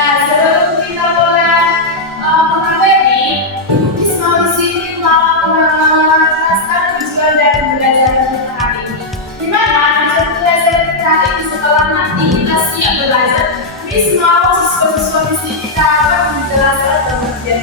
Nah, sebelum kita mulai mempelajari, Miss mau di sini mau menjelaskan tujuan dari belajar kita hari ini. Di mana tujuan belajar kita hari ini setelah nanti kita siap belajar, Miss mau siswa-siswa di sini dapat menjelaskan pengertian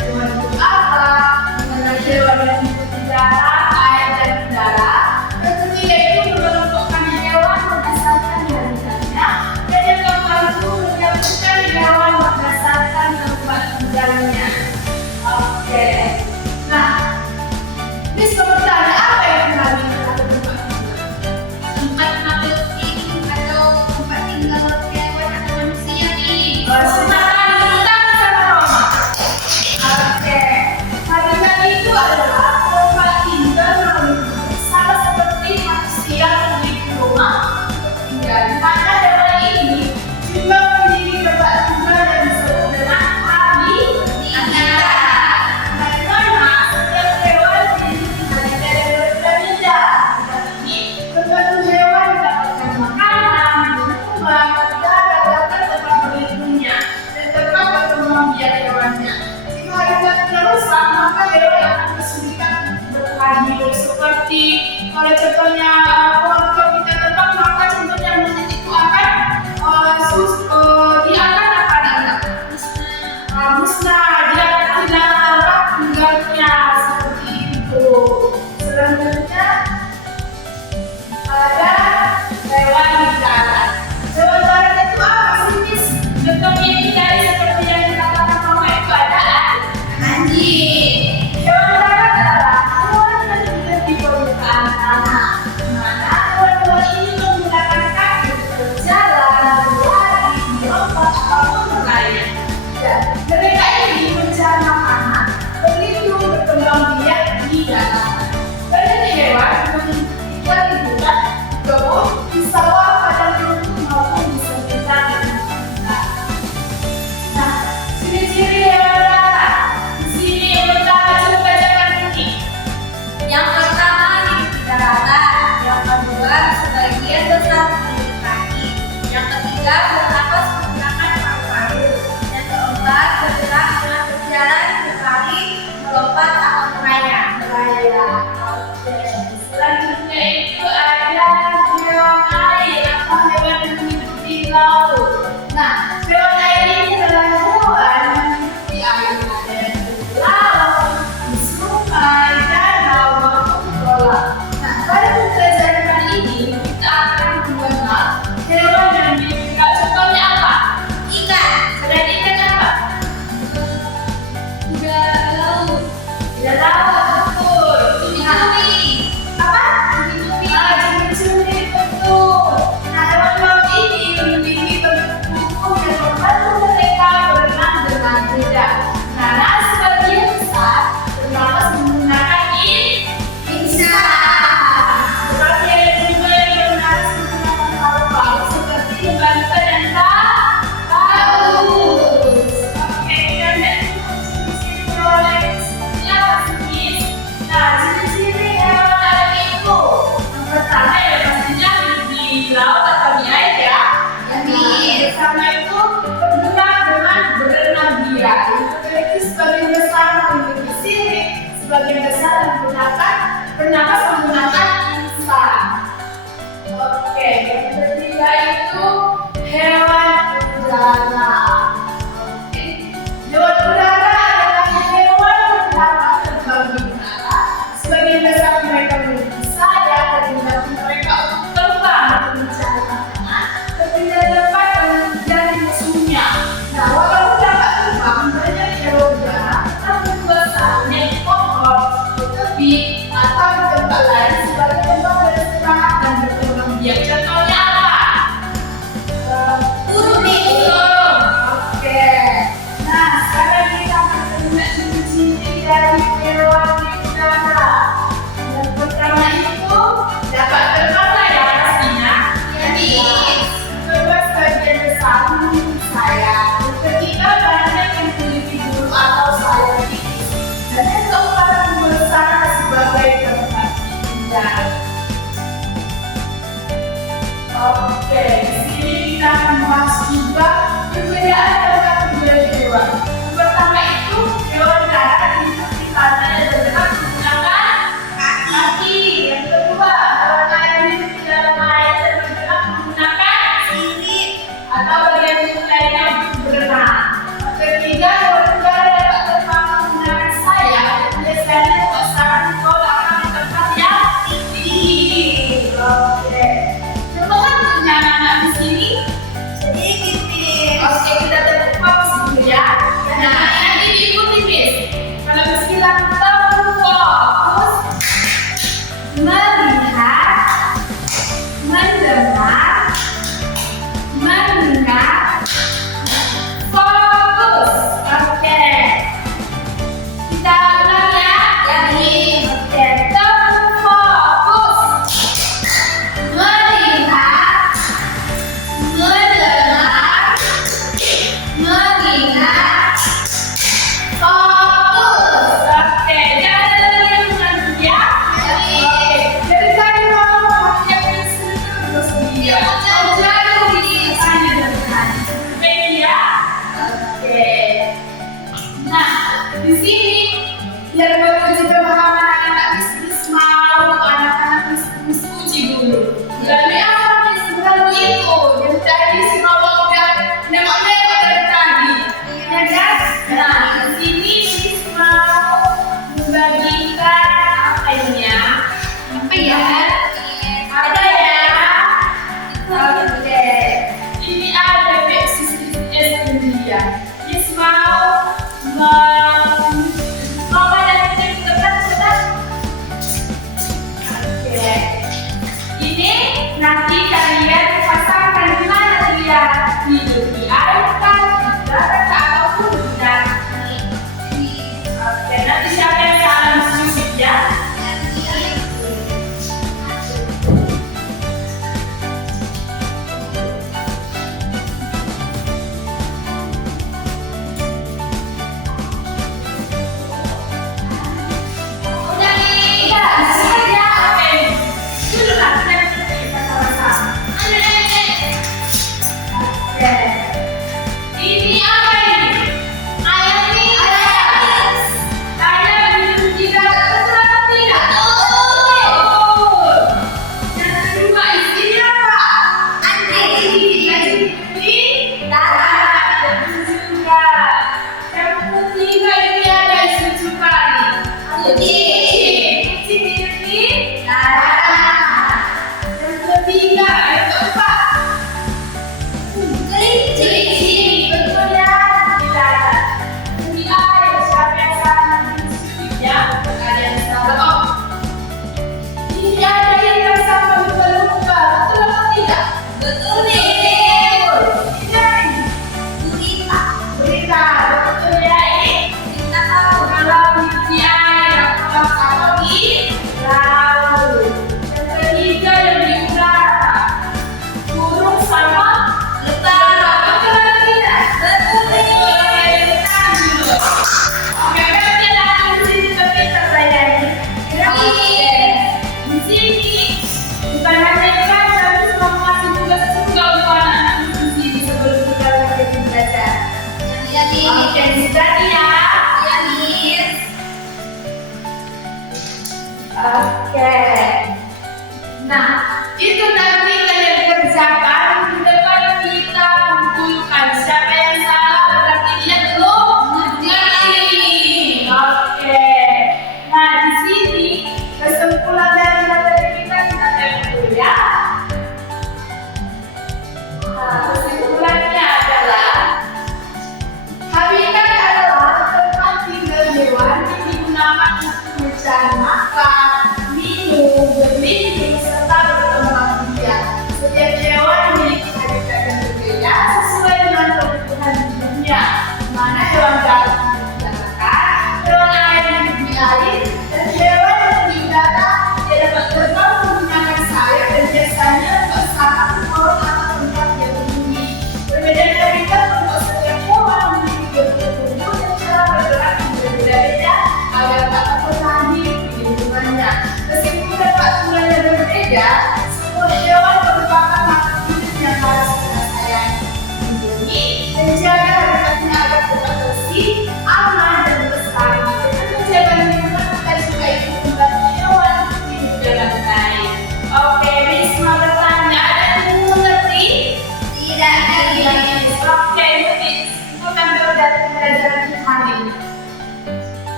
hewan itu apa, mengenai hewan yang hidup di darat, air dan udara. Dan ketiga itu mengelompokkan hewan berdasarkan habitatnya, dan yang keempat itu menggabungkan hewan berdasarkan tempat tinggalnya. Oke. Nah, Miss mau bertanya apa yang habitat atau tempat tinggal? Tempat makhluk hidup atau tempat tinggal hewan atau manusia nih. Sebentar dulu tangan sama Roma. Oke. Habitat itu adalah tempat tinggal makhluk sama seperti manusia memiliki rumah untuk tinggal. Di mana hewan ini juga memiliki tempat tinggal yang disebut dengan habitat. Karena setiap hewan memiliki habitat yang berbeda-beda. Habitat ini tergantung hewan mendapatkan makanan, minuman, udara, bahkan tempat berlindungnya dan tempat berkembang biak hewannya. Jika habitatnya rusak, maka hewan akan kesulitan bertahan hidup. Seperti kalau contohnya pohon kita tebang, maka contohnya monyet itu akan dia akan musnah, dia akan kehilangan tempat tinggalnya seperti itu. Selanjutnya ada hewan di darat. Hewan darat itu apa sih, Miss? Contohnya di darat seperti yang dikatakan Mama itu ada anjing. Hewan darat adalah hewan yang hidup di permukaan tanah, di mana hewan-hewan ini menggunakan kaki untuk berjalan, berlari, melompat, ataupun berlayar. Dan mereka ini mencari makanan, berlindung, berkembang biak di darat. Banyak hewan tinggal di hutan, di kebun, di sawah, padang rumput maupun di sekitar danau. Nah, ciri-ciri hewan darat. Di sini yang pertama coba bacakan ini. Yang pertama hidup di daratan, yang kedua sebagian besar memiliki kaki, yang ketiga bernapas menggunakan paru-paru, yang keempat bergerak dengan berjalan, berlari, melompat atau merayap. Oke. Selanjutnya itu ada hewan air atau hewan yang hidup di laut. Nah, hewan air ini adalah hewan yang hidup di air. Ada yang hidup di laut, di sungai, danau, maupun kolam. Nah, pada pembelajaran kali ini kita akan mengenal hewan yang hidup di laut. Contohnya apa? Ikan, Dan ikan apa? kuda laut, Tidak tahu, betul. cumi-cumi, Apa? Cumi-cumi, betul. Nah, hewan laut ini memiliki atau bagian tubuh lainnya untuk berenang. Ketiga, keluarga dapat terbang menggunakan sayap. Biasanya pasangan akan di tempat yang tinggi. Oke. Coba kan punya anak di sini. Sedikit nih. Oke, kita tepuk fokus dulu ya. Nah, nanti diikuti Miss. Kalau Miss bilang tepuk fokus, melihat, mendengar, mengingat, fokus. Oke. Kita ulang ya. Jadi, Oke, tepuk fokus, melihat, mendengar, mengingat, fokus. Oke, jangan ada lagi yang mengganggu ya. Oke, jadi saya mau yang disuruh terus dia. Jauh di sana dengan baik ya. Oke. Nah, di sini biar menguji pemahaman anak-anak Miss mau anak-anak Miss uji dulu. Lalu apa Miss baru itu yang tadi si mama udah nengok-nengok dari tadi. Ya kan? Nah, di sini Miss mau membagikan apa ini ya? Apa ya? Ada ya? Oke. Ini ada sistem dia. Miss mau Mama dan kita cepat. Oke. Ini nanti kalian pasangkan di mana dia hidup di air kan, di darat ataupun di darat. Oke, nanti siapa yang salah musik ya? Udah nih, udah siap ya. Oke, dulu lah kita sama-sama. Oke.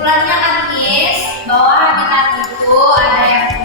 Kesimpulannya kan guys, bahwa habitat itu ada yang